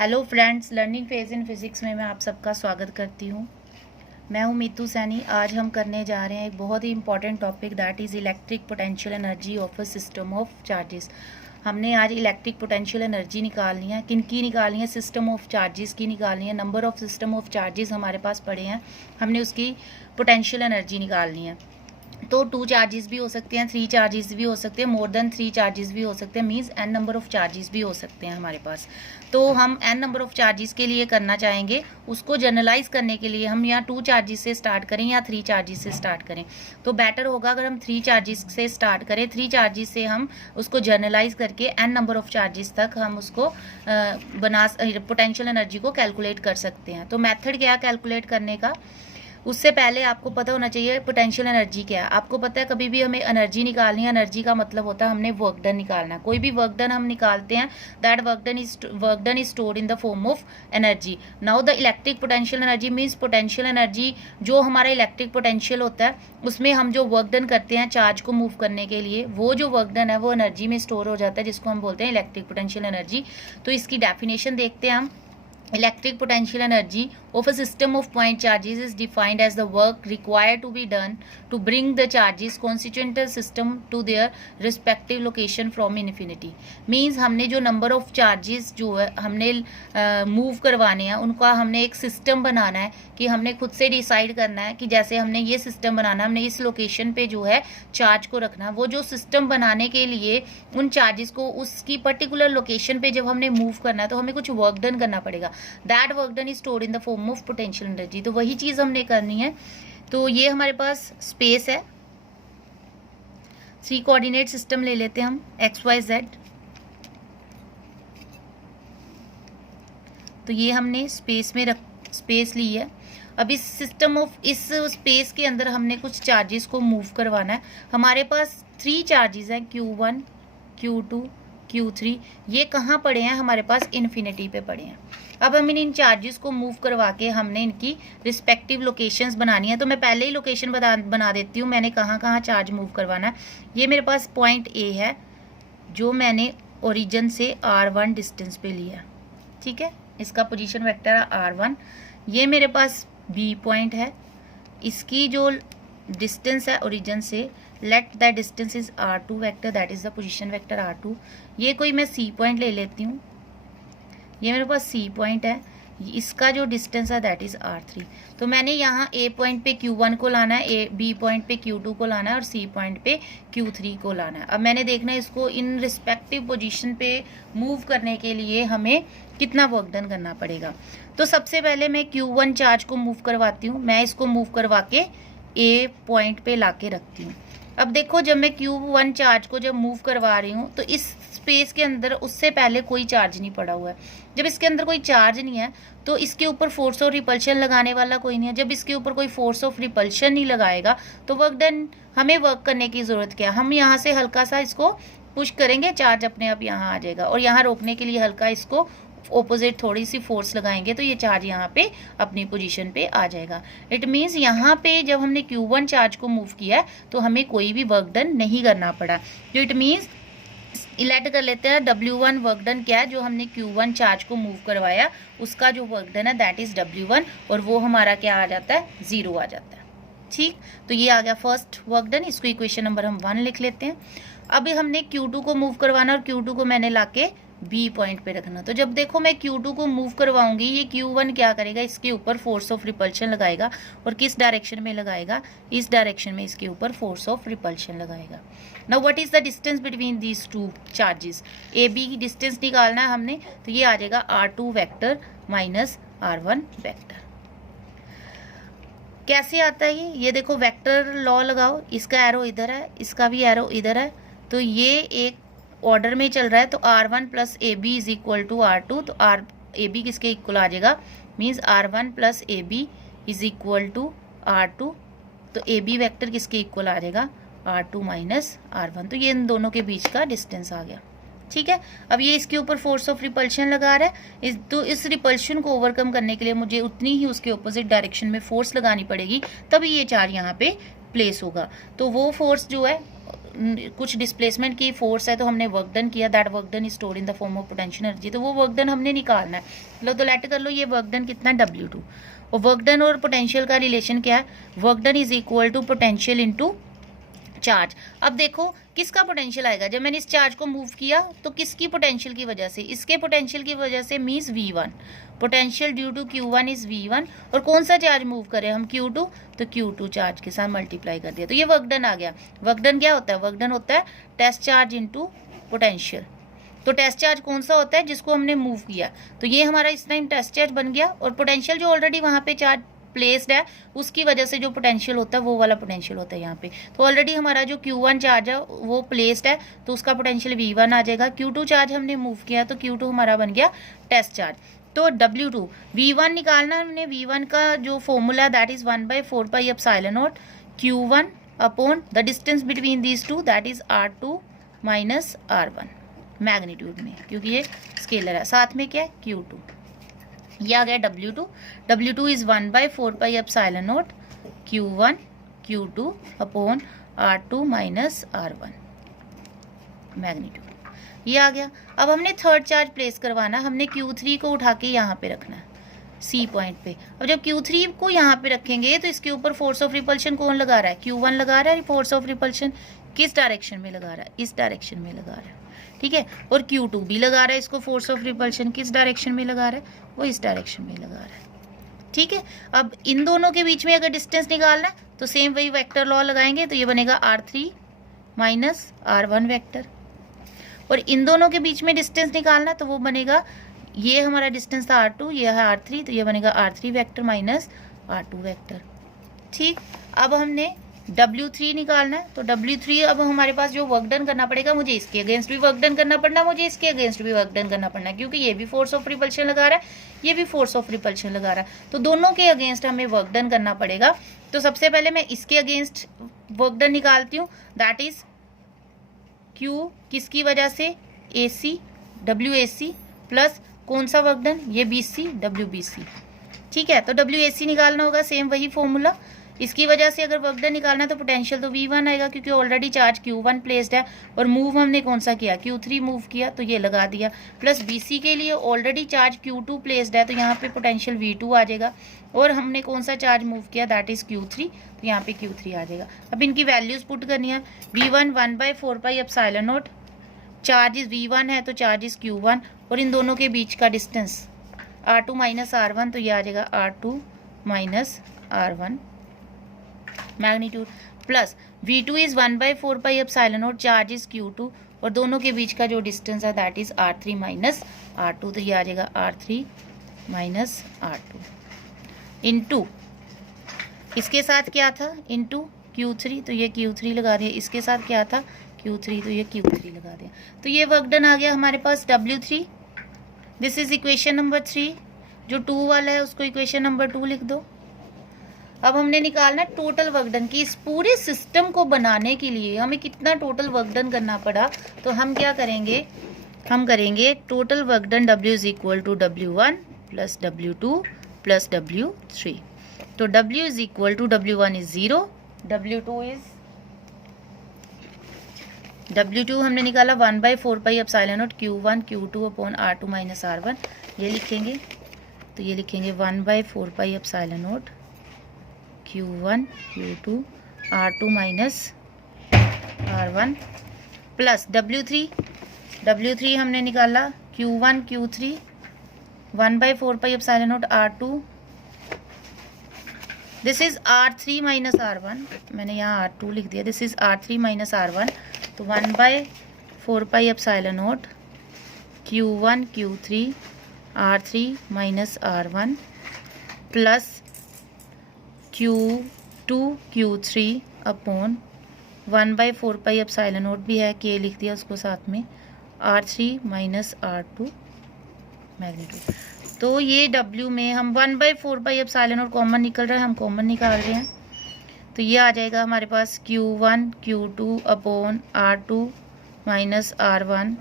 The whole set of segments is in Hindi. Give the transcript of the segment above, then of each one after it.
Hello friends, learning phase in physics में मैं आप सबका स्वागत करती हूँ। मैं हूँ मीतू सैनी। आज हम करने जा रहे हैं एक बहुत ही important topic, that is electric potential energy of a system of charges. हमने आज इलेक्ट्रिक पोटेंशियल एनर्जी निकालनी है। किन की निकालनी है? सिस्टम ऑफ चार्जेस की निकालनी है। Number of system of charges हमारे पास पड़े हैं, हमने उसकी पोटेंशियल एनर्जी निकालनी है। तो 2 चार्जेस भी हो सकते हैं, 3 चार्जेस भी हो सकते हैं, मोर देन 3 चार्जेस भी हो सकते हैं, means n number of charges भी हो सकते हैं हमारे पास। तो हम n नंबर ऑफ चार्जेस के लिए करना चाहेंगे, उसको जनरलाइज करने के लिए हम या 2 चार्जेस से स्टार्ट करें या 3 चार्जेस से स्टार्ट करें। तो बेटर होगा अगर हम 3 चार्जेस से स्टार्ट करें। 3 चार्जेस से हम उसको जनरलाइज करके n नंबर ऑफ चार्जेस तक हम उसको पोटेंशियल एनर्जी को कैलकुलेट कर सकते हैं। तो मेथड क्या है कैलकुलेट करने का? उससे पहले आपको पता होना चाहिए पोटेंशियल एनर्जी क्या है। आपको पता है कभी भी हमें एनर्जी निकालनी है, एनर्जी का मतलब होता है हमने वर्क डन निकालना है। कोई भी वर्क डन हम निकालते हैं, that work done is stored in the form of energy. Now the electric potential energy means potential energy, जो हमारा इलेक्ट्रिक पोटेंशियल होता है उसमें हम जो वर्क डन करते हैं चार्ज को मूव करने के लिए, वो जो वर्क डन है वो एनर्जी में स्टोर हो जाता है, जिसको हम बोलते हैं इलेक्ट्रिक पोटेंशियल एनर्जी। तो इसकी डेफिनेशन देखते हैं हम। Electric potential energy of a system of point charges is defined as the work required to be done to bring the charges constituent the system to their respective location from infinity. Means हमने जो number of charges जो है हमने move करवाने हैं, उनका हमने एक system बनाना है कि हमने खुद से decide करना है कि जैसे हमने ये system बनाना, हमने इस location पे जो है charge को रखना। वो जो system बनाने के लिए उन charges को उसकी particular location पे जब हमने move करना है तो हमें कुछ work done करना पड़ेगा। That work done is stored in the form of potential energy. तो वही चीज हमने करनी है। तो ये हमारे पास स्पेस है, 3 कोऑर्डिनेट सिस्टम ले लेते हैं हम, एक्स वाई जेड। तो ये हमने स्पेस में स्पेस ली है। अब इस सिस्टम ऑफ इस स्पेस के अंदर हमने कुछ चार्जेस को मूव करवाना है। हमारे पास 3 चार्जेस हैं, Q1, Q2, Q3। ये कहाँ पड़े हैं? हमारे पास इन्फिनिटी पे पड़े हैं। अब हम इन चार्जेस को मूव करवा के हमने इनकी रिस्पेक्टिव लोकेशंस बनानी है। तो मैं पहले ही लोकेशन बना देती हूँ, मैंने कहाँ कहाँ चार्ज मूव करवाना है। ये मेरे पास पॉइंट ए है जो मैंने ओरिजिन से R1 डिस्टेंस पे लिया, ठीक है। इसका पोजीशन वेक्टर है R1। ये मेरे पास B पॉइंट है, इसकी जो डिस्टेंस है ओरिजिन से, let the distance is R2 vector, that is the position vector R2। ये कोई मैं C पॉइंट ले लेती हूँ, ये मेरे पास C पॉइंट है, इसका जो डिस्टेंस है दैट इज R3। तो मैंने यहाँ A पॉइंट पे Q1 को लाना है, B पॉइंट पे Q2 को लाना है और C पॉइंट पे Q3 को लाना है। अब मैंने देखना है इसको इन रिस्पेक्टिव पोजीशन पे मूव करने के लिए हमें कितना वर्क डन करना पड़ेगा। तो सबसे पहले मैं Q1 चार्ज को मूव करवाती हूँ। मैं इसको मूव करवा के A पॉइंट पे ला के रखती हूँ। अब देखो, जब मैं Q1 चार्ज को जब मूव करवा रही हूँ तो इस स्पेस के अंदर उससे पहले कोई चार्ज नहीं पड़ा हुआ है। जब इसके अंदर कोई चार्ज नहीं है तो इसके ऊपर फोर्स ऑफ रिपल्शन लगाने वाला कोई नहीं है। जब इसके ऊपर कोई फोर्स ऑफ रिपल्शन नहीं लगाएगा तो वर्क डन, हमें वर्क करने की ज़रूरत क्या है? हम यहाँ से हल्का सा इसको पुश करेंगे, चार्ज अपने आप यहाँ आ जाएगा, और यहाँ रोकने के लिए हल्का इसको ऑपोजिट थोड़ी सी फोर्स लगाएंगे तो ये चार्ज यहाँ पे अपनी पोजीशन पे आ जाएगा। इट मीन्स यहाँ पे जब हमने Q1 चार्ज को मूव किया है तो हमें कोई भी वर्क डन नहीं करना पड़ा। जो इट मीन्स इलेक्ट कर लेते हैं W1 वर्क डन क्या है, जो हमने Q1 चार्ज को मूव करवाया उसका जो वर्क डन है दैट इज W1, और वो हमारा क्या आ जाता है? 0 आ जाता है, ठीक। तो ये आ गया फर्स्ट वर्क डन। इसको इक्वेशन नंबर हम 1 लिख लेते हैं। अब हमने Q2 को मूव करवाना और Q2 को मैंने लाके B पॉइंट पे रखना। तो जब देखो मैं Q2 को मूव करवाऊंगी, ये Q1 क्या करेगा? इसके ऊपर फोर्स ऑफ रिपल्शन लगाएगा, और किस डायरेक्शन में लगाएगा? इस डायरेक्शन में इसके ऊपर फोर्स ऑफ रिपल्शन लगाएगा। Now what is the distance between these 2 charges? AB की डिस्टेंस निकालना है हमने, तो ये आ जाएगा R2 vector minus R1 vector. कैसे आता है ये देखो, वेक्टर लॉ लगाओ, इसका एरो इधर है, इसका भी एरो इधर है, तो ये एक ऑर्डर में चल रहा है। तो R1 plus AB is equal to R2। तो AB किसके इक्वल आ जाएगा? Means R1 plus AB is equal to R2। तो AB वेक्टर किसके इक्वल आ जाएगा? R2 minus R1। तो ये इन दोनों के बीच का डिस्टेंस आ गया, ठीक है। अब ये इसके ऊपर फोर्स ऑफ रिपल्शन लगा रहा है, तो इस रिपल्शन को ओवरकम करने के लिए मुझे उतनी ही उसके ऑपोजिट डायरेक्शन में फोर्स लगानी पड़ेगी, तभी ये चार्ज यहाँ पे प्लेस होगा। तो वो फोर्स जो है कुछ डिस्प्लेसमेंट की फोर्स है तो हमने वर्क डन किया, that work done is stored in the form of potential energy, तो वो वर्क डन हमने निकालना है। लो तो लेट कर लो ये वर्क डन कितना W2, और वर्क डन और पोटेंशियल का रिलेशन क्या है, work done is equal to potential into charge. अब देखो किसका पोटेंशियल आएगा, जब मैंने इस चार्ज को मूव किया तो किसकी पोटेंशियल की वजह से, इसके पोटेंशियल की वजह से means V1, potential due to Q1 is V1, और कौन सा चार्ज मूव करें हम, Q2, तो Q2 चार्ज के साथ मल्टीप्लाई कर दिया, तो ये वर्क डन आ गया। वर्क डन क्या होता है, वर्क डन होता है टेस्ट चार्ज इनटू पोटेंशियल। तो टेस्ट चार्ज कौन सा होता है, जिसको हमने मूव किया, तो ये हमारा इस टाइम टेस्ट चार्ज बन गया, और पोटेंशियल जो ऑलरेडी वहां पे चार्ज प्लेस्ड है उसकी वजह से जो पोटेंशियल होता है वो वाला पोटेंशियल होता है यहाँ पे। तो ऑलरेडी हमारा जो Q1 चार्ज है वो प्लेस्ड है, तो उसका पोटेंशियल V1 आ जाएगा। Q2 चार्ज हमने मूव किया तो Q2 हमारा बन गया टेस्ट चार्ज। तो W2 V1 निकालना है हमने, V1 का जो formula that is 1/4 pi epsilon naught Q1 upon the distance between these two that is R2 minus R1 magnitude में, क्योंकि ये स्केलर है, साथ में क्या है Q2, ये आ गया W2। W2 is 1/4 pi epsilon naught Q1 Q2 upon R2 minus R1 magnitude, ये आ गया। अब हमने थर्ड चार्ज प्लेस करवाना, हमने Q3 को उठा के यहाँ पे रखना है C पॉइंट पे। अब जब Q3 को यहाँ पे रखेंगे तो इसके ऊपर फोर्स ऑफ रिपल्शन कौन लगा रहा है, Q1 लगा रहा है। फोर्स ऑफ रिपल्शन किस डायरेक्शन में लगा रहा है, इस डायरेक्शन में लगा रहा है, ठीक है। और Q2 भी लगा रहा है इसको फोर्स ऑफ रिपल्शन, किस डायरेक्शन में लगा रहा है, वो इस डायरेक्शन में लगा रहा है, ठीक है। अब इन दोनों के बीच में अगर डिस्टेंस निकालना है तो सेम वही वेक्टर लॉ लगाएंगे, तो ये बनेगा R3 माइनस R1 वेक्टर, और इन दोनों के बीच में डिस्टेंस निकालना तो वो बनेगा, ये हमारा डिस्टेंस था R2, ये है R3, तो ये बनेगा R3 vector minus R2 vector, ठीक। अब हमने W3 निकालना है, तो W3 अब हमारे पास जो वर्क डन करना पड़ेगा, मुझे इसके अगेंस्ट भी वर्क डन करना पड़ना, मुझे इसके अगेंस्ट भी वर्क डन करना पड़ना, क्योंकि ये भी फोर्स ऑफ रिपल्शन लगा रहा है, ये भी फोर्स ऑफ रिपल्शन लगा रहा है, तो दोनों के अगेंस्ट हमें वर्क डन करना पड़ेगा। तो सबसे पहले मैं इसके अगेंस्ट वर्क डन निकालती हूँ, दैट इज Q किसकी वजह से, AC WAC प्लस कौन सा वर्क डन, ये BC WBC, ठीक है। तो WAC निकालना होगा, सेम वही फॉर्मूला, इसकी वजह से अगर वर्क डन निकालना है तो पोटेंशियल तो V1 आएगा, क्योंकि ऑलरेडी चार्ज Q1 प्लेस्ड है, और मूव हमने कौन सा किया, Q3 मूव किया, तो ये लगा दिया, प्लस BC के लिए ऑलरेडी चार्ज Q2 प्लेस्ड है, तो यहाँ पे पोटेंशियल V2 आ जाएगा, और हमने कौन सा चार्ज मूव किया, दैट इज Q3, तो यहाँ पे Q3 आ जाएगा। अब इनकी वैल्यूज पुट करनी है, V1 1/4 pi epsilon not, charge is V1 है तो चार्ज इज Q1, और इन दोनों के बीच का डिस्टेंस R2 माइनस R1, तो ये आ जाएगा R2 minus R1 magnitude, plus V2 is 1/4 pi epsilon not, charge is Q2, और दोनों के बीच का जो डिस्टेंस है that is R3 minus R2, तो ये आ जाएगा R3 माइनस R2 इनटू इसके साथ क्या था, इनटू Q3, तो ये Q3 लगा दिया, इसके साथ क्या था Q3, तो ये Q3 लगा दिया, तो ये वर्क डन आ गया हमारे पास W3। This is equation number 3, जो 2 वाला है उसको इक्वेशन नंबर 2 लिख दो। अब हमने निकालना टोटल वर्क डन की, इस पूरे सिस्टम को बनाने के लिए हमें कितना टोटल वर्क डन करना पड़ा, तो हम क्या करेंगे, हम करेंगे total work done W is equal to W1 plus W2 plus W3, तो W is equal to W1 is 0, W2 हमने निकाला 1/4 pi epsilon naught Q1 Q2 upon R2 minus R1, ये लिखेंगे, तो ये लिखेंगे 1/4 pi epsilon naught Q1 Q2 R2 minus R1 plus W3 हमने निकाला Q1 Q3 1/4 pi epsilon naught R2, this is R3 minus R1, मैंने यहाँ R2 लिख दिया, this is R3 minus R1, तो 1/4 pi epsilon naught Q1 Q3 R3 minus R1 plus Q2 Q3 upon 1/4 pi epsilon not भी है, K लिख दिया उसको साथ में, R3 माइनस R2 मैग्नीट्यूड। तो ये W में हम 1/4 पाई एप्सिलॉन नॉट कॉमन निकल रहा है, हम कॉमन निकाल रहे हैं, तो ये आ जाएगा हमारे पास Q1 Q2 upon R2 minus R1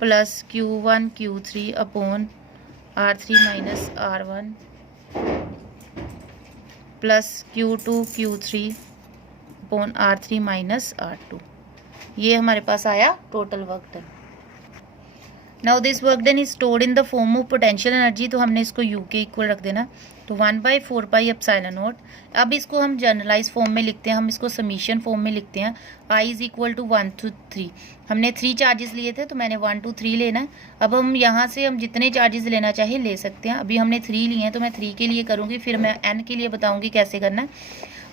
plus Q1 Q3 upon R3 minus R1 plus Q2 Q3 upon R3 minus R2, ये हमारे पास आया total work done. Now this work done is stored in the form of potential energy, तो हमने इसको यू के इक्वल रख देना, तो 1/4πε0। अब इसको हम जनरलाइज फॉर्म में लिखते हैं, हम इसको समीशन फॉर्म में लिखते हैं। I is equal to 1 to 3, हमने 3 चार्जेस लिए थे तो मैंने 1 to 3 लेना है। अब हम यहाँ से हम जितने चार्जेस लेना चाहे ले सकते हैं। अभी हमने 3 लिए हैं तो मैं 3 के लिए करूँगी, फिर मैं n के लिए बताऊँगी कैसे करना है।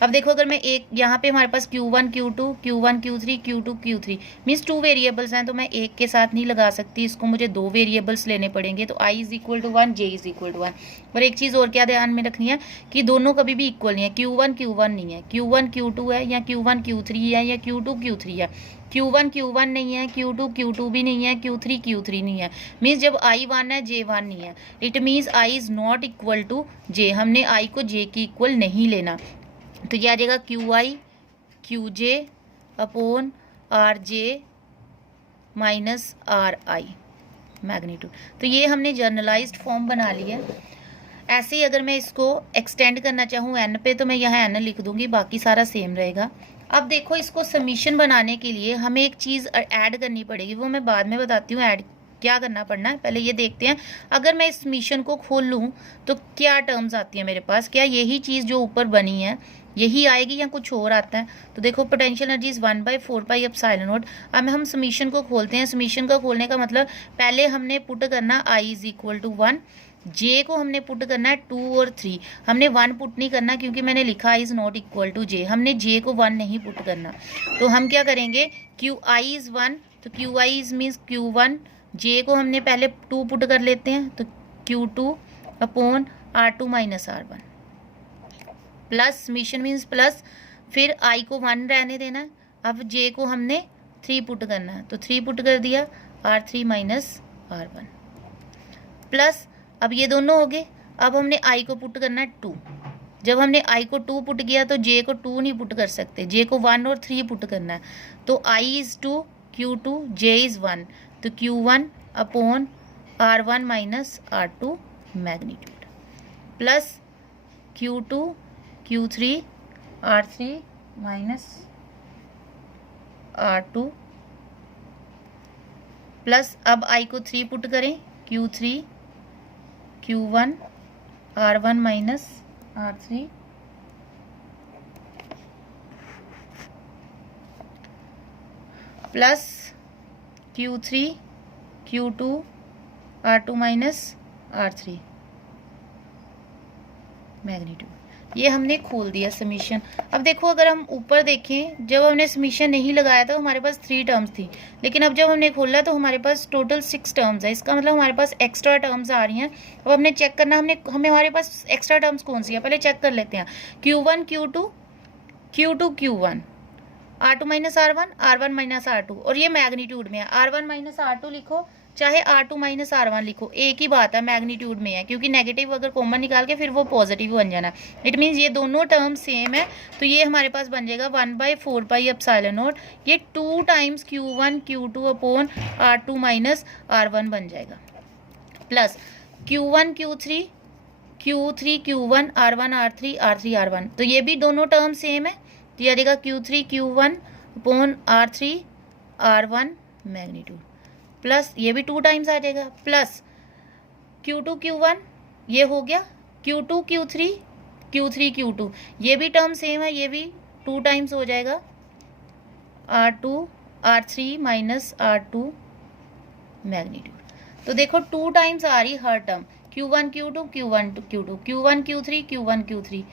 अब देखो अगर मैं एक यहाँ पे हमारे पास Q1 Q2 Q1 Q3 Q2 Q3 means 2 variables हैं, तो मैं एक के साथ नहीं लगा सकती, इसको मुझे 2 वेरिएबल्स लेने पड़ेंगे। तो I is equal to 1, J is equal to 1। और एक चीज़ और क्या ध्यान में रखनी है कि दोनों कभी भी इक्वल नहीं है। Q1 Q1 नहीं है, Q1 Q2 है, या Q1 Q3 है, या Q2 Q3 है। Q1 Q1 नहीं है, Q2 Q2 भी नहीं है, Q3 Q3 नहीं है। मीन्स जब I 1 है J 1 नहीं है, it means I is not equal to J। हमने I को J की इक्वल नहीं लेना, तो ये आ जाएगा QI QJ upon RJ minus RI magnitude. तो ये हमने जर्नलाइज्ड फॉर्म बना लिया। ऐसे ही अगर मैं इसको एक्सटेंड करना चाहूँ n पे, तो मैं यहाँ n लिख दूंगी, बाकी सारा सेम रहेगा। अब देखो इसको समीशन बनाने के लिए हमें एक चीज़ ऐड करनी पड़ेगी, वो मैं बाद में बताती हूँ ऐड क्या करना पड़ना है। पहले ये देखते हैं, अगर मैं इस समीशन को खोल लूँ तो क्या टर्म्स आती है मेरे पास, क्या यही चीज़ जो ऊपर बनी है यही आएगी या कुछ और आता है। तो देखो पोटेंशियल एनर्जी इज 1/4πε0। अब हम समीशन को खोलते हैं। समीशन को खोलने का मतलब पहले हमने पुट करना I is equal to 1, J को हमने पुट करना है 2 और 3। हमने 1 पुट नहीं करना क्योंकि मैंने लिखा I is not equal to J, हमने J को 1 नहीं पुट करना। तो हम क्या करेंगे, QI इज 1, तो QI is means Q1, J को हमने पहले 2 पुट कर लेते हैं, तो Q2 upon R2 minus R1 plus summation means plus, फिर I को 1 रहने देना है। अब J को हमने 3 पुट करना है, तो 3 पुट कर दिया, R3 माइनस R1 प्लस, अब ये दोनों हो गए। अब हमने I को पुट करना है 2। जब हमने I को 2 पुट किया तो J को 2 नहीं पुट कर सकते, J को 1 और 3 पुट करना है। तो I is 2, Q2, J is 1, तो Q1 upon R1 minus R2 magnitude plus Q2 Q3 R3 minus R2 plus, अब I को 3 पुट करें, Q3 Q1 R1 minus R3 plus Q3 Q2 R2 minus R3 magnitude. ये हमने खोल दिया समीशन। अब देखो अगर हम ऊपर देखें, जब हमने समीशन नहीं लगाया था हमारे पास 3 टर्म्स थी, लेकिन अब जब हमने खोला तो हमारे पास टोटल 6 टर्म्स है। इसका मतलब हमारे पास एक्स्ट्रा टर्म्स आ रही हैं। अब हमने चेक करना, हमें हमारे पास एक्स्ट्रा टर्म्स कौन सी है पहले चेक कर लेते हैं। Q1 Q2 Q2 Q1 R2 minus R1 R1 minus R2, और ये मैग्नीट्यूड में है। R1 माइनस R2 लिखो चाहे R2 माइनस R1 लिखो, एक ही बात है, मैग्नीट्यूड में है, क्योंकि नेगेटिव अगर कॉमन निकाल के फिर वो पॉजिटिव बन जाना। इट मीन्स ये दोनों टर्म सेम है, तो ये हमारे पास बन जाएगा 1/4πε0। ये 2 times Q1 Q2 upon R2 minus R1 बन जाएगा, plus Q1 Q3 Q3 Q1 R1 R3 R3 R1, तो ये भी दोनों टर्म सेम है, तो ये आ जाएगा Q3 Q1 upon R3 R1 magnitude plus, ये भी 2 टाइम्स आ जाएगा, प्लस Q2 Q1 ये हो गया, Q2 Q3 Q3 Q2, ये भी टर्म सेम है, ये भी 2 टाइम्स हो जाएगा, R2 R3 minus R2 magnitude. तो देखो 2 टाइम्स आ रही हर term, Q1 Q2 Q1 Q2 Q1 Q3 Q1 Q3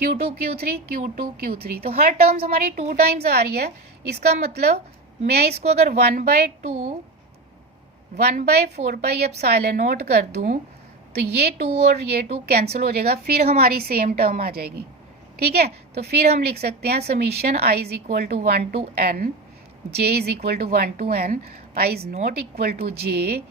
Q2 Q3 Q2 Q3, तो हर टर्म्स हमारी 2 टाइम्स आ रही है। इसका मतलब मैं इसको अगर 1/4πε0 कर दूं तो ये 2 और ये 2 कैंसिल हो जाएगा, फिर हमारी सेम टर्म आ जाएगी। ठीक है, तो फिर हम लिख सकते हैं summation I is equal to 1 to n, J is equal to 1 to n, I is not equal to J,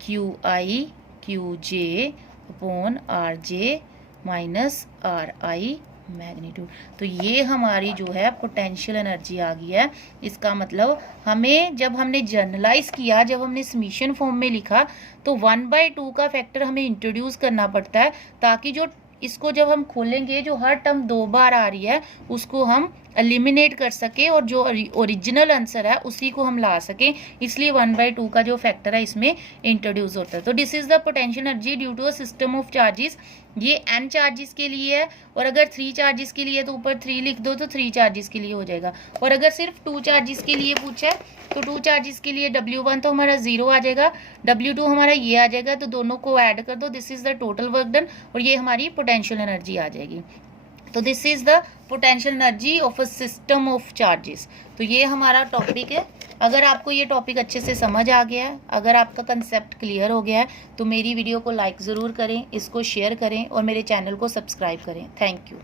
QI QJ upon RJ minus RI magnitude. तो ये हमारी जो है पोटेंशियल एनर्जी आ गई है। इसका मतलब हमें जब हमने जर्नलाइज किया, जब हमने समीशन फॉर्म में लिखा, तो 1/2 का फैक्टर हमें इंट्रोड्यूस करना पड़ता है, ताकि जो इसको जब हम खोलेंगे जो हर टर्म 2 बार आ रही है उसको हम एलिमिनेट कर सके और जो ओरिजिनल आंसर है उसी को हम ला सकें, इसलिए 1/2 का जो फैक्टर है इसमें इंट्रोड्यूस होता है। तो this is the potential energy due to a system of charges. ये n चार्जेस के लिए है, और अगर 3 चार्जेस के लिए तो ऊपर 3 लिख दो तो 3 चार्जेस के लिए हो जाएगा। और अगर सिर्फ 2 चार्जेस के लिए पूछा है तो 2 चार्जेस के लिए W1 तो हमारा 0 आ जाएगा, W2 हमारा ये आ जाएगा, तो दोनों को ऐड कर दो, this is the total work done, और ये हमारी पोटेंशियल एनर्जी आ जाएगी। तो this is the potential energy of a system of charges. तो ये हमारा टॉपिक है। अगर आपको ये टॉपिक अच्छे से समझ आ गया है, अगर आपका कंसेप्ट क्लियर हो गया है, तो मेरी वीडियो को लाइक ज़रूर करें, इसको शेयर करें और मेरे चैनल को सब्सक्राइब करें। Thank you.